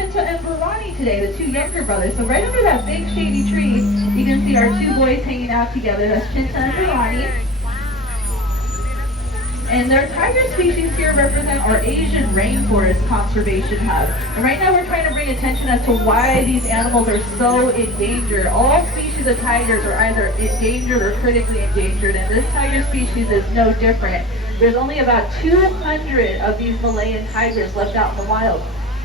Chinta and Barani today, the two younger brothers. So right under that big shady tree, you can see our two boys hanging out together. That's Chinta and Barani. And their tiger species here represent our Asian rainforest conservation hub. And right now we're trying to bring attention as to why these animals are so endangered. All species of tigers are either endangered or critically endangered, and this tiger species is no different. There's only about 200 of these Malayan tigers left out in the wild.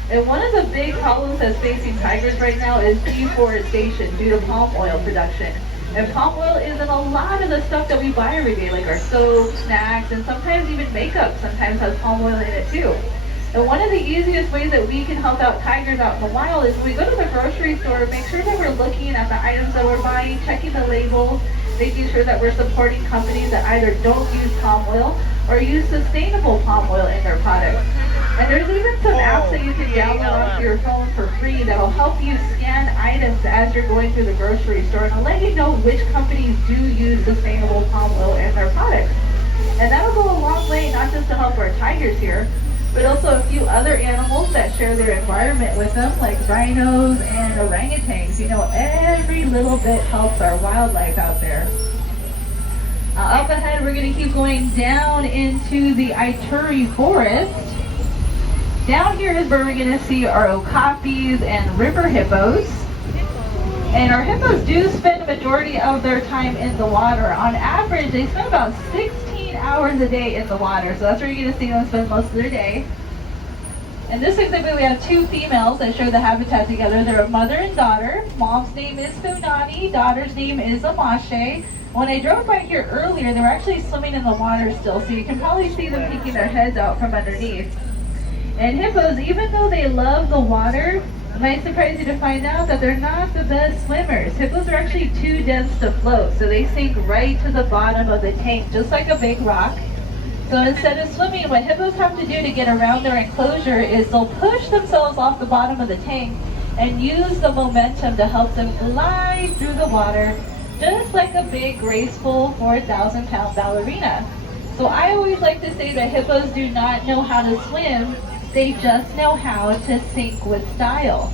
And one of the big problems that's facing tigers right now is deforestation due to palm oil production. And palm oil is in a lot of the stuff that we buy every day, like our soaps, snacks, and sometimes even makeup sometimes has palm oil in it too. And one of the easiest ways that we can help out tigers out in the wild is when we go to the grocery store, make sure that we're looking at the items that we're buying, checking the labels, making sure that we're supporting companies that either don't use palm oil or use sustainable palm oil in their products. And there's even some apps that you can download onto your phone for free that'll help you scan items as you're going through the grocery store, and it'll let you know which companies do use sustainable palm oil in their products. And that'll go a long way, not just to help our tigers here, but also a few other animals that share their environment with them, like rhinos and orangutans. You know, every little bit helps our wildlife out there. Up ahead, we're going to keep going down into the Ituri forest. Down here is where we're going to see our okapis and river hippos. And our hippos do spend a majority of their time in the water. On average, they spend about 16 hours a day in the water. So that's where you're going to see them spend most of their day. In this exhibit, we have two females that share the habitat together. They're a mother and daughter. Mom's name is Funani, daughter's name is Amashe. When I drove by here earlier, they were actually swimming in the water still, so you can probably see them peeking their heads out from underneath. And hippos, even though they love the water, it might surprise you to find out that they're not the best swimmers. Hippos are actually too dense to float, so they sink right to the bottom of the tank, just like a big rock. So instead of swimming, what hippos have to do to get around their enclosure is they'll push themselves off the bottom of the tank and use the momentum to help them glide through the water, just like a big, graceful 4,000-pound ballerina. So I always like to say that hippos do not know how to swim, they just know how to sink with style.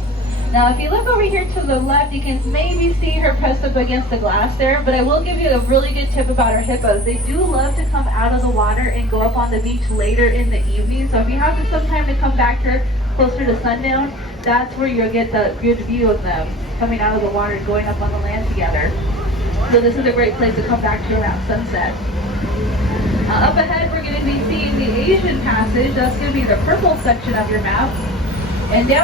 Now if you look over here to the left, you can maybe see her pressed up against the glass there, but I will give you a really good tip about our hippos. They do love to come out of the water and go up on the beach later in the evening, so if you have some time to come back here closer to sundown, that's where you'll get the good view of them coming out of the water and going up on the land together. So this is a great place to come back to around sunset. Up ahead, we're going to be seeing the Asian Passage. That's going to be the purple section of your map. And down